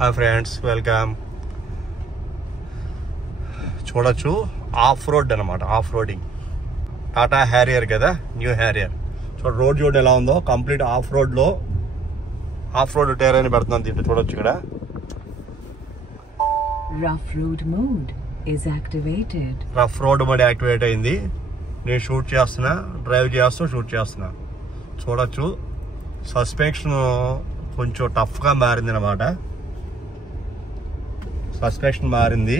Hi friends, welcome. చూడొచ్చు of road అనమాట, off roading. Tata Harrier కదా, న్యూ హ్యారియర్. రోడ్ చూడండి ఎలా ఉందో, కంప్లీట్ ఆఫ్ రోడ్లో ఆఫ్ రోడ్ టైర్ అని పెడుతున్నాను దీంట్లో. చూడొచ్చు ఇక్కడ rough road mode is activated. Rough road mode activate అయింది. నేను షూట్ చేస్తున్నా, డ్రైవ్ చేస్తూ షూట్ చేస్తున్నా. చూడొచ్చు సస్పెన్షన్ కొంచెం టఫ్గా మారింది అనమాట. సస్పెన్షన్ మారింది.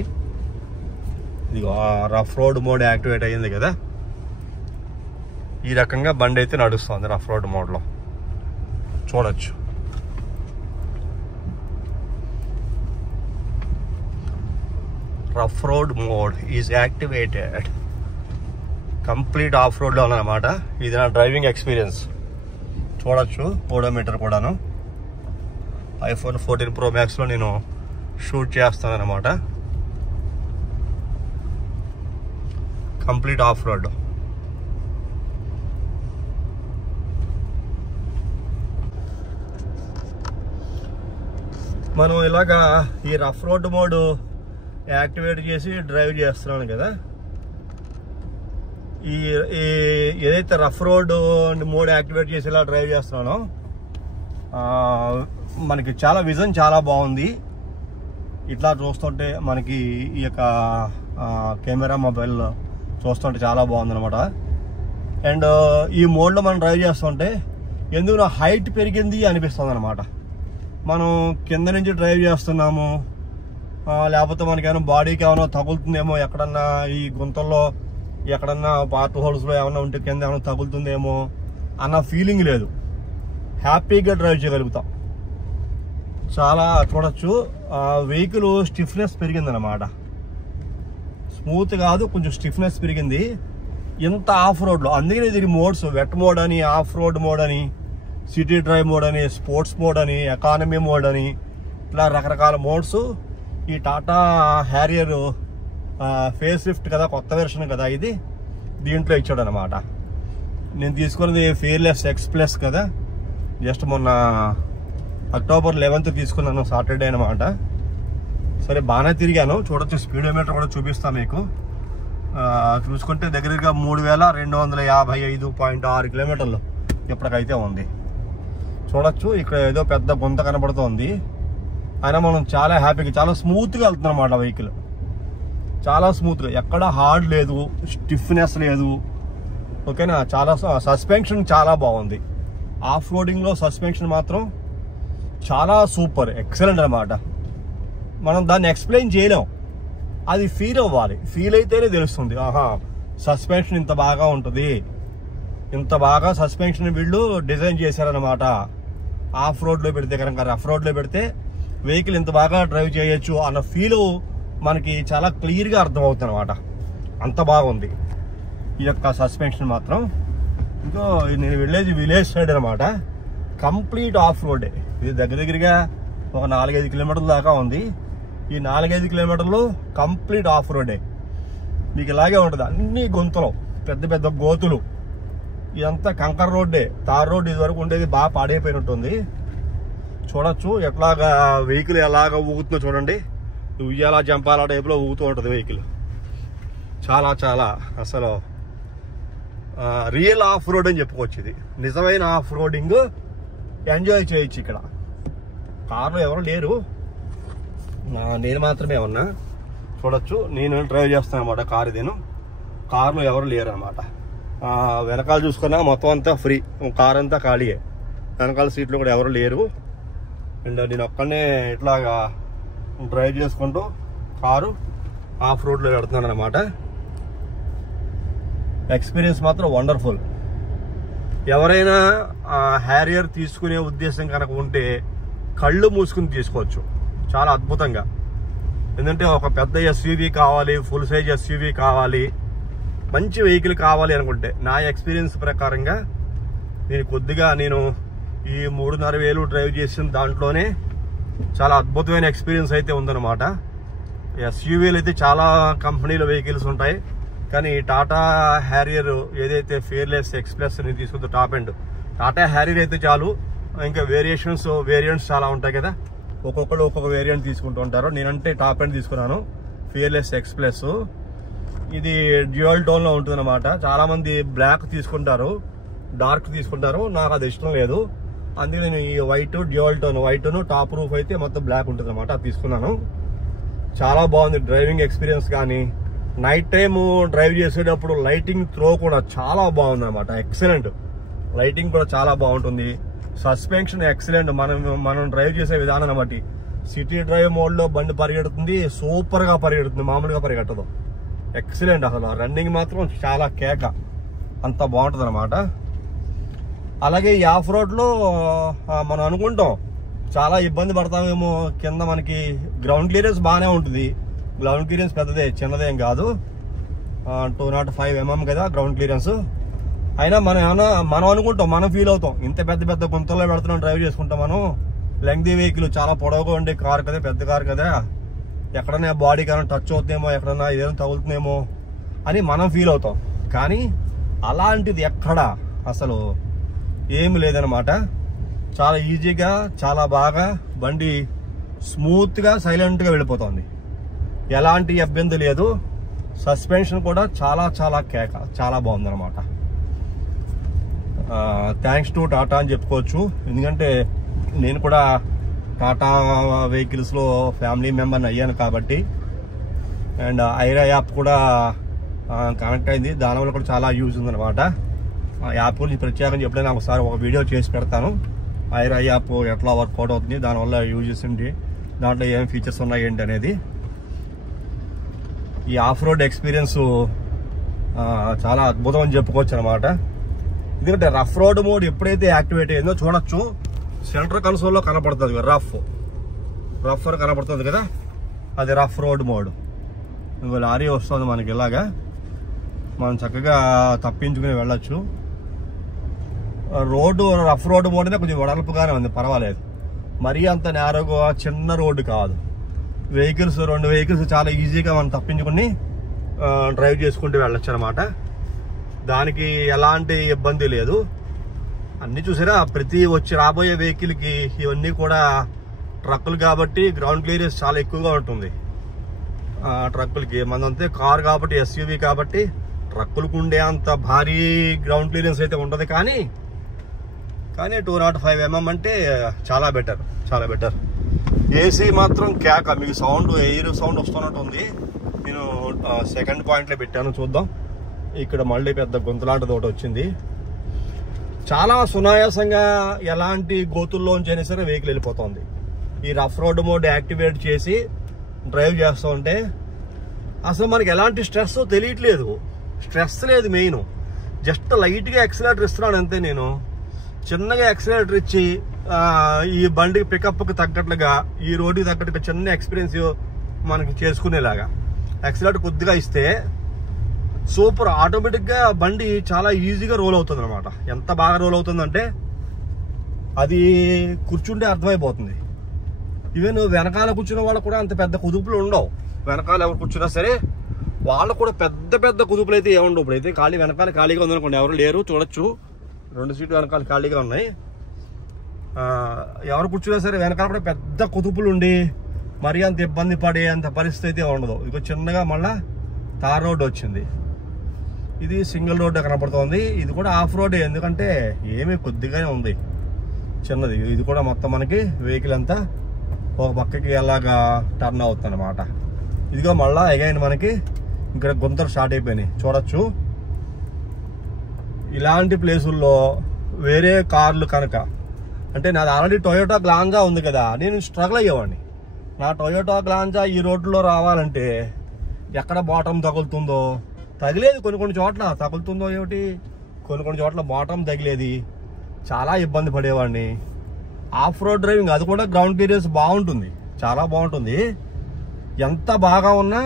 ఇది రఫ్ రోడ్ మోడ్ యాక్టివేట్ అయ్యింది కదా, ఈ రకంగా బండి అయితే నడుస్తుంది రఫ్ రోడ్ మోడ్లో. చూడొచ్చు rough road mode is activated. Complete of రోడ్లో ఉన్నమాట. ఇది నా డ్రైవింగ్ ఎక్స్పీరియన్స్. చూడొచ్చు ఓడోమీటర్ కూడాను. iPhone 14 Pro Maxలో నేను షూట్ చేస్తాను అనమాట. Complete of road. మనం ఇలాగా ఈ రఫ్ రోడ్ మోడ్ యాక్టివేట్ చేసి డ్రైవ్ చేస్తున్నాను కదా. ఈ ఏదైతే రఫ్ రోడ్ మోడ్ యాక్టివేట్ చేసి ఇలా డ్రైవ్ చేస్తున్నానో మనకి చాలా విజన్ చాలా బాగుంది. ఇట్లా చూస్తుంటే మనకి ఈ యొక్క కెమెరా మొబైల్ చూస్తుంటే చాలా బాగుంది అనమాట. అండ్ ఈ మోడ్లో మనం డ్రైవ్ చేస్తుంటే ఎందుకు నా హైట్ పెరిగింది అనిపిస్తుంది అనమాట. మనం కింద నుంచి డ్రైవ్ చేస్తున్నాము, లేకపోతే మనకేమైనా బాడీకి ఏమైనా తగులుతుందేమో, ఎక్కడన్నా ఈ గుంతల్లో ఎక్కడన్నా పార్ట్ హోల్స్లో ఏమైనా ఉంటే కింద ఏమైనా తగులుతుందేమో అన్న ఫీలింగ్ లేదు. హ్యాపీగా డ్రైవ్ చేయగలుగుతాం. చాలా చూడొచ్చు వెహికల్ స్టిఫ్నెస్ పెరిగిందనమాట. స్మూత్ కాదు, కొంచెం స్టిఫ్నెస్ పెరిగింది ఇంత ఆఫ్ రోడ్లో. అందుకనే దీని మోడ్స్ వెట్ మోడ్ అని, ఆఫ్ రోడ్ మోడ్ అని, సిటీ డ్రైవ్ మోడ్ అని, స్పోర్ట్స్ మోడ్ అని, ఎకానమీ మోడ్ అని, ఇట్లా రకరకాల మోడ్స్ ఈ టాటా హ్యారియర్ ఫేస్ లిఫ్ట్ కదా, కొత్త వెర్షన్ కదా ఇది, దీంట్లో ఇచ్చాడు అనమాట. నేను తీసుకున్నది ఫియర్లెస్ X+ కదా, జస్ట్ మొన్న October 11th తీసుకున్నాను, సాటర్డే అనమాట. సరే బాగానే తిరిగాను. చూడొచ్చు స్పీడోమీటర్ కూడా చూపిస్తాను మీకు. చూసుకుంటే దగ్గరగా 3255.6 కిలోమీటర్లు ఇప్పటికైతే ఉంది. చూడొచ్చు ఇక్కడ ఏదో పెద్ద గుంత కనబడుతోంది, అయినా మనం చాలా హ్యాపీగా చాలా స్మూత్గా వెళ్తున్నాం అన్నమాట. వెహికల్ చాలా స్మూత్గా, ఎక్కడ హార్డ్ లేదు, స్టిఫ్నెస్ లేదు. ఓకేనా. చాలా సస్పెన్షన్ చాలా బాగుంది. ఆఫ్ రోడింగ్లో సస్పెన్షన్ మాత్రం చాలా సూపర్, ఎక్సలెంట్ అనమాట. మనం దాన్ని ఎక్స్ప్లెయిన్ చేయలేం, అది ఫీల్ అవ్వాలి. ఫీల్ అయితేనే తెలుస్తుంది, ఆహా సస్పెన్షన్ ఇంత బాగా ఉంటుంది, ఇంత బాగా సస్పెన్షన్ వీళ్ళు డిజైన్ చేశారనమాట. ఆఫ్ రోడ్లో పెడితే కనుక, రఫ్ రోడ్లో పెడితే వెహికల్ ఇంత బాగా డ్రైవ్ చేయొచ్చు అన్న ఫీల్ మనకి చాలా క్లియర్గా అర్థమవుతుంది అనమాట. అంత బాగుంది ఈ యొక్క సస్పెన్షన్ మాత్రం. ఇంకో నేను వెళ్ళేది విలేజ్ సైడ్ అనమాట. కంప్లీట్ ఆఫ్ రోడే. ఇది దగ్గరగా ఒక 4-5 కిలోమీటర్ల దాకా ఉంది. ఈ 4-5 కిలోమీటర్లు కంప్లీట్ ఆఫ్ రోడే. మీకు ఇలాగే ఉంటుంది, అన్ని గుంతలు, పెద్ద పెద్ద గోతులు. ఇదంతా కంకర్ రోడ్డే, తార్ రోడ్ ఇది వరకు ఉండేది బాగా పాడైపోయినట్టుంది. చూడొచ్చు ఎట్లాగా వెహికల్ ఎలాగ ఊగుతుందో చూడండి. ఉయ్యాల జంపాల టైప్లో ఊగుతూ ఉంటుంది వెహికల్. చాలా చాలా అసలు రియల్ ఆఫ్ రోడ్ అని చెప్పుకోవచ్చు. ఇది నిజమైన ఆఫ్ రోడింగ్ ఎంజాయ్ చేయొచ్చు. ఇక్కడ కార్లో ఎవరు లేరు, నేను మాత్రమే ఉన్నా. చూడొచ్చు నేను డ్రైవ్ చేస్తాను అనమాట కార్. ఇదేను కార్లో ఎవరు లేరు అనమాట. వెనకాల చూసుకున్నా మొత్తం అంతా ఫ్రీ, కార్ అంతా ఖాళీయే. వెనకాల సీట్లో కూడా ఎవరు లేరు. అండ్ నేను ఒక్కనే ఇట్లాగా డ్రైవ్ చేసుకుంటూ కారు ఆఫ్ రోడ్లో పెడుతున్నాను అనమాట. ఎక్స్పీరియన్స్ మాత్రం వండర్ఫుల్. ఎవరైనా హ్యారియర్ తీసుకునే ఉద్దేశం కనుక ఉంటే కళ్ళు మూసుకుని తీసుకోవచ్చు, చాలా అద్భుతంగా. ఎందుకంటే ఒక పెద్ద SUV కావాలి, ఫుల్ సైజ్ SUV కావాలి, మంచి వెహికల్ కావాలి అనుకుంటే, నా ఎక్స్పీరియన్స్ ప్రకారంగా నేను ఈ 3,500 డ్రైవ్ చేసిన దాంట్లోనే చాలా అద్భుతమైన ఎక్స్పీరియన్స్ అయితే ఉందన్నమాట. SUVలు అయితే చాలా కంపెనీల వెహికల్స్ ఉంటాయి, కానీ టాటా హ్యారియర్ ఏదైతే ఫియర్లెస్ X+ అని తీసుకుందో టాప్ ఎండ్, టాటా హ్యారియర్ అయితే చాలు. ఇంకా వేరియంట్స్ చాలా ఉంటాయి కదా, ఒక్కొక్కరు ఒక్కొక్క వేరియంట్ తీసుకుంటూ ఉంటారు. నేనంటే టాప్ ఎండ్ తీసుకున్నాను, ఫియర్లెస్ ఎక్స్ ప్లస్. ఇది డ్యూయల్ టోన్ లో ఉంటుంది అనమాట. చాలా మంది బ్లాక్ తీసుకుంటారు, డార్క్ తీసుకుంటారు. నాకు అది ఇష్టం లేదు, అందుకే నేను ఈ white dual tone, white top roof అయితే మొత్తం బ్లాక్ ఉంటుంది అనమాట, అది తీసుకున్నాను. చాలా బాగుంది డ్రైవింగ్ ఎక్స్పీరియన్స్. కానీ నైట్ టైం డ్రైవ్ చేసేటప్పుడు లైటింగ్ త్రో కూడా చాలా బాగుంది అనమాట. ఎక్సలెంట్ లైటింగ్ కూడా చాలా బాగుంటుంది. Suspension excellent. మనం డ్రైవ్ చేసే విధానాన్ని బట్టి సిటీ డ్రైవ్ మోడ్ లో బండి పరిగెడుతుంది, సూపర్ గా పరిగెడుతుంది, మామూలుగా పరిగెట్టదు. ఎక్సలెంట్. అసలు రన్నింగ్ మాత్రం చాలా కేక, అంత బాగుంటుంది అనమాట. అలాగే ఈ ఆఫ్ రోడ్ లో మనం అనుకుంటాం చాలా ఇబ్బంది పడతామేమో, కింద మనకి గ్రౌండ్ క్లియరెన్స్ బాగానే ఉంటుంది. గ్రౌండ్ క్లియరెన్స్ పెద్దదే, చిన్నదేం కాదు. 205 mm కదా గ్రౌండ్ క్లియరెన్స్. అయినా మనం అనుకుంటాం, మనం ఫీల్ అవుతాం, ఇంత పెద్ద పెద్ద గుంతల్లో పెడుతున్నాం డ్రైవ్ చేసుకుంటాం మనం. లెంగ్తీ వెహికల్, చాలా పొడవుగా ఉండే కారు కదా, పెద్ద కారు కదా, ఎక్కడైనా బాడీ కానీ టచ్ అవుతుందేమో, ఎక్కడైనా ఏదైనా తగులుతుందేమో అని మనం ఫీల్ అవుతాం. కానీ అలాంటిది ఎక్కడా అసలు ఏమి లేదనమాట. చాలా ఈజీగా, చాలా బాగా బండి స్మూత్గా, సైలెంట్గా వెళ్ళిపోతుంది. ఎలాంటి ఇబ్బంది లేదు. సస్పెన్షన్ కూడా చాలా చాలా కేక, చాలా బాగుందన్నమాట. థ్యాంక్స్ టు టాటా అని చెప్పుకోవచ్చు. ఎందుకంటే నేను కూడా టాటా వెహికల్స్లో ఫ్యామిలీ మెంబర్ని అయ్యాను కాబట్టి. అండ్ ఐరా యాప్ కూడా కనెక్ట్ అయింది, దానివల్ల కూడా చాలా యూజ్ ఉందన్నమాట. ఆ యాప్ గురించి ప్రత్యేకంగా ఎప్పుడైనా ఒకసారి ఒక వీడియో చేసి పెడతాను. ఐరా యాప్ ఎట్లా వర్కౌట్ అవుతుంది, దానివల్ల యూజెస్ ఏంటి, దాంట్లో ఏం ఫీచర్స్ ఉన్నాయి ఏంటి అనేది. ఈ ఆఫ్ రోడ్ ఎక్స్పీరియన్స్ చాలా అద్భుతం అని చెప్పుకోవచ్చు అనమాట. ఎందుకంటే రఫ్ రోడ్ మోడ్ ఎప్పుడైతే యాక్టివేట్ అయిందో చూడొచ్చు, సెంటర్ కన్సోల్లో కనపడుతుంది రఫ్ కనపడుతుంది కదా, అది రఫ్ రోడ్ మోడ్. ఇంకో లారీ వస్తుంది మనకి, ఇలాగా మనం చక్కగా తప్పించుకుని వెళ్ళొచ్చు. రోడ్డు రఫ్ రోడ్ మోడ్ అంటే కొంచెం వెడల్పుగానే ఉంది, పర్వాలేదు. మరీ అంత నేరోగా చిన్న రోడ్డు కాదు. రెండు వెహికల్స్ చాలా ఈజీగా మనం తప్పించుకుని డ్రైవ్ చేసుకుంటూ వెళ్ళొచ్చు అనమాట. దానికి ఎలాంటి ఇబ్బంది లేదు. అన్నీ చూసారా, ప్రతి రాబోయే వెహికల్కి ఇవన్నీ కూడా ట్రక్కులు కాబట్టి గ్రౌండ్ క్లియరెన్స్ చాలా ఎక్కువగా ఉంటుంది. ట్రక్కులకి మనంతే కార్ కాబట్టి, ఎస్యూవీ కాబట్టి ట్రక్కులకు ఉండే అంత భారీ గ్రౌండ్ క్లియరెన్స్ అయితే ఉండదు. కానీ 205 mm అంటే చాలా బెటర్. ఏసీ మాత్రం కేక, మీకు సౌండ్, ఎయిర్ సౌండ్ వస్తున్నట్టు ఉంది. నేను సెకండ్ పాయింట్లో పెట్టాను, చూద్దాం. ఇక్కడ మళ్ళీ పెద్ద గుంతలాంటిది ఒకటి వచ్చింది. చాలా సునాయాసంగా ఎలాంటి గోతుల్లోంచి అయినా సరే వెహికల్ వెళ్ళిపోతుంది. ఈ రఫ్ రోడ్ మోడ్ యాక్టివేట్ చేసి డ్రైవ్ చేస్తూ ఉంటే అసలు మనకి ఎలాంటి స్ట్రెస్ తెలియట్లేదు. స్ట్రెస్ లేదు, మెయిన్ జస్ట్ లైట్గా యాక్సిలేటర్ ఇస్తున్నాను అంతే. నేను చిన్నగా యాక్సిలేటర్ ఇచ్చి ఈ బండి పికప్కి తగ్గట్లుగా, ఈ రోడ్డుకి తగ్గట్టుగా చిన్న ఎక్స్పీరియన్స్ మనకి చేసుకునేలాగా యాక్సిలేటర్ కొద్దిగా ఇస్తే సూపర్, ఆటోమేటిక్గా బండి చాలా ఈజీగా రోల్ అవుతుంది అనమాట. ఎంత బాగా రోల్ అవుతుందంటే అది కూర్చుంటే అర్థమైపోతుంది. ఈవెన్ వెనకాల కూర్చున్న వాళ్ళకు కూడా అంత పెద్ద కుదుపులు ఉండవు. వెనకాల ఎవరు కూర్చున్నా సరే వాళ్ళకు కూడా పెద్ద పెద్ద కుదుపులు అయితే ఏముండవు. ఇప్పుడైతే వెనకాల ఖాళీగా ఉందనుకోండి, ఎవరు లేరు చూడొచ్చు, 2 సీట్లు వెనకాల ఖాళీగా ఉన్నాయి. ఎవరు కూర్చున్నా సరే వెనకాల కూడా పెద్ద కుదుపులు ఉండి మరీ అంత ఇబ్బంది పడే అంత పరిస్థితి అయితే ఉండదు. ఇక చిన్నగా మళ్ళా తార్ రోడ్ వచ్చింది, ఇది సింగిల్ రోడ్ కనపడుతుంది. ఇది కూడా ఆఫ్ రోడ్, ఎందుకంటే ఏమీ కొద్దిగానే ఉంది, చిన్నది. ఇది కూడా మొత్తం మనకి వెహికల్ అంతా ఒక పక్కకి ఎలాగా టర్న్ అవుతుంది అనమాట. ఇదిగో మళ్ళా అగైన్ మనకి ఇక్కడ గుంతలు స్టార్ట్ అయిపోయినాయి, చూడొచ్చు. ఇలాంటి ప్లేసుల్లో వేరే కార్లు కనుక, అంటే నాది ఆల్రెడీ టొయోటా గ్లాంజా ఉంది కదా, నేను స్ట్రగుల్ అయ్యేవాడిని. నా టొయోటా గ్లాంజా ఈ రోడ్లో రావాలంటే ఎక్కడ బాటమ్ తగులుతుందో, తగిలేదు కొన్ని చోట్ల, తగులుతుందో ఏమిటి, కొన్ని చోట్ల బాటమ్ తగిలేది, చాలా ఇబ్బంది పడేవాడిని. ఆఫ్ రోడ్ డ్రైవింగ్, అది కూడా గ్రౌండ్ క్లియరెన్స్ బాగుంటుంది, చాలా బాగుంటుంది. ఎంత బాగా ఉన్నా,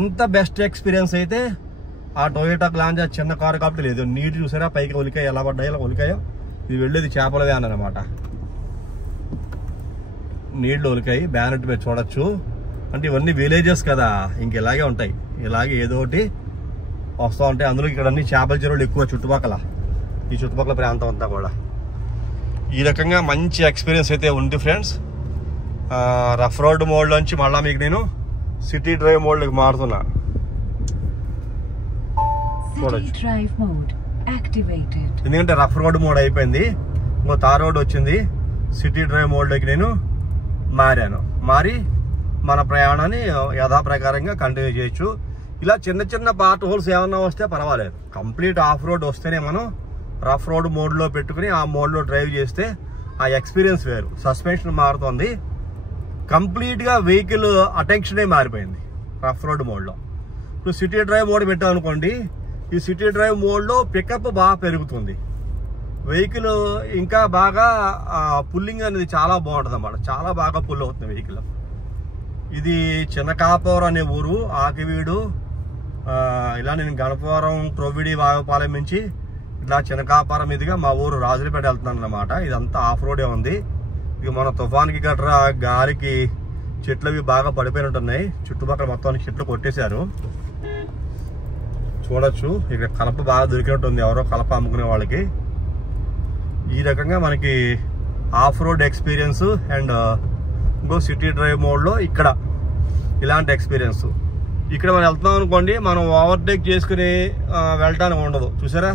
ఎంత బెస్ట్ ఎక్స్పీరియన్స్ అయితే ఆ టొయోటా గ్లాంజా చిన్న కారు కాబట్టి లేదు. నీట్ చూసారా, పైకి ఒలికాయ ఎలా పడ్డాయో, ఇలా ఒలికాయో. ఇది వెళ్ళేది చేపల వ్యాన్ అనమాట, నీళ్లు ఒలికాయి, బ్యానెట్ మీద చూడొచ్చు. అంటే ఇవన్నీ విలేజెస్ కదా, ఇంక ఇలాగే ఉంటాయి, ఇలాగే ఏదో ఒకటి వస్తూ ఉంటాయి. అందులో ఇక్కడ అన్ని చేపల చెరువులు ఎక్కువ చుట్టుపక్కల, ఈ చుట్టుపక్కల ప్రాంతం అంతా కూడా. ఈ రకంగా మంచి ఎక్స్పీరియన్స్ అయితే ఉంది ఫ్రెండ్స్. రఫ్ రోడ్ మోడ్లోంచి మళ్ళీ మీకు నేను సిటీ డ్రైవ్ మోడ్లోకి మారుతున్నా. City drive mode activated. ఎందుకంటే రఫ్ రోడ్ మోడ్ అయిపోయింది, ఇంకో తార్ రోడ్ వచ్చింది. సిటీ డ్రైవ్ మోడ్లోకి నేను మారి మన ప్రయాణాన్ని యథాప్రకారంగా కంటిన్యూ చేయొచ్చు. ఇలా చిన్న చిన్న పార్ట్ హోల్స్ ఏమన్నా వస్తే పర్వాలేదు. కంప్లీట్ ఆఫ్ రోడ్ వస్తేనే మనం రఫ్ రోడ్ మోడ్లో పెట్టుకుని ఆ మోడ్లో డ్రైవ్ చేస్తే ఆ ఎక్స్పీరియన్స్ వేరు. సస్పెన్షన్ మారుతుంది, కంప్లీట్గా వెహికల్ అటెన్షనే మారిపోయింది రఫ్ రోడ్ మోడ్లో. ఇప్పుడు సిటీ డ్రైవ్ మోడ్ పెట్టాం అనుకోండి, ఈ సిటీ డ్రైవ్ మోడ్లో పికప్ బాగా పెరుగుతుంది, వెహికల్ ఇంకా బాగా పుల్లింగ్ అనేది చాలా బాగుంటుంది అన్నమాట. చాలా బాగా పుల్ అవుతుంది వెహికల్. ఇది చిన్నకాపురం అనే ఊరు, ఆకివీడు. ఇలా నేను గణపవరం ప్రొవిడి వాగపాలెం నుంచి ఇట్లా చిన్నకాపురం మీదుగా మా ఊరు రాజులపేట వెళ్తున్నాను అన్నమాట. ఇదంతా ఆఫ్ రోడే ఉంది. ఇక మన తుఫాన్కి గట్రా గాలికి చెట్లు అవి బాగా పడిపోయినట్టున్నాయి. చుట్టుపక్కల మొత్తానికి చెట్లు కొట్టేశారు. చూడొచ్చు ఇక్కడ కలప బాగా దొరికినట్టుంది, ఎవరో కలప అమ్ముకునే వాళ్ళకి. ఈ రకంగా మనకి ఆఫ్ రోడ్ ఎక్స్పీరియన్స్ అండ్ ఇంకో సిటీ డ్రైవ్ మోడ్లో ఇక్కడ ఇలాంటి ఎక్స్పీరియన్స్. ఇక్కడ మనం వెళ్తున్నాం అనుకోండి, మనం ఓవర్టేక్ చేసుకుని వెళ్ళటానికి ఉండదు. చూసారా,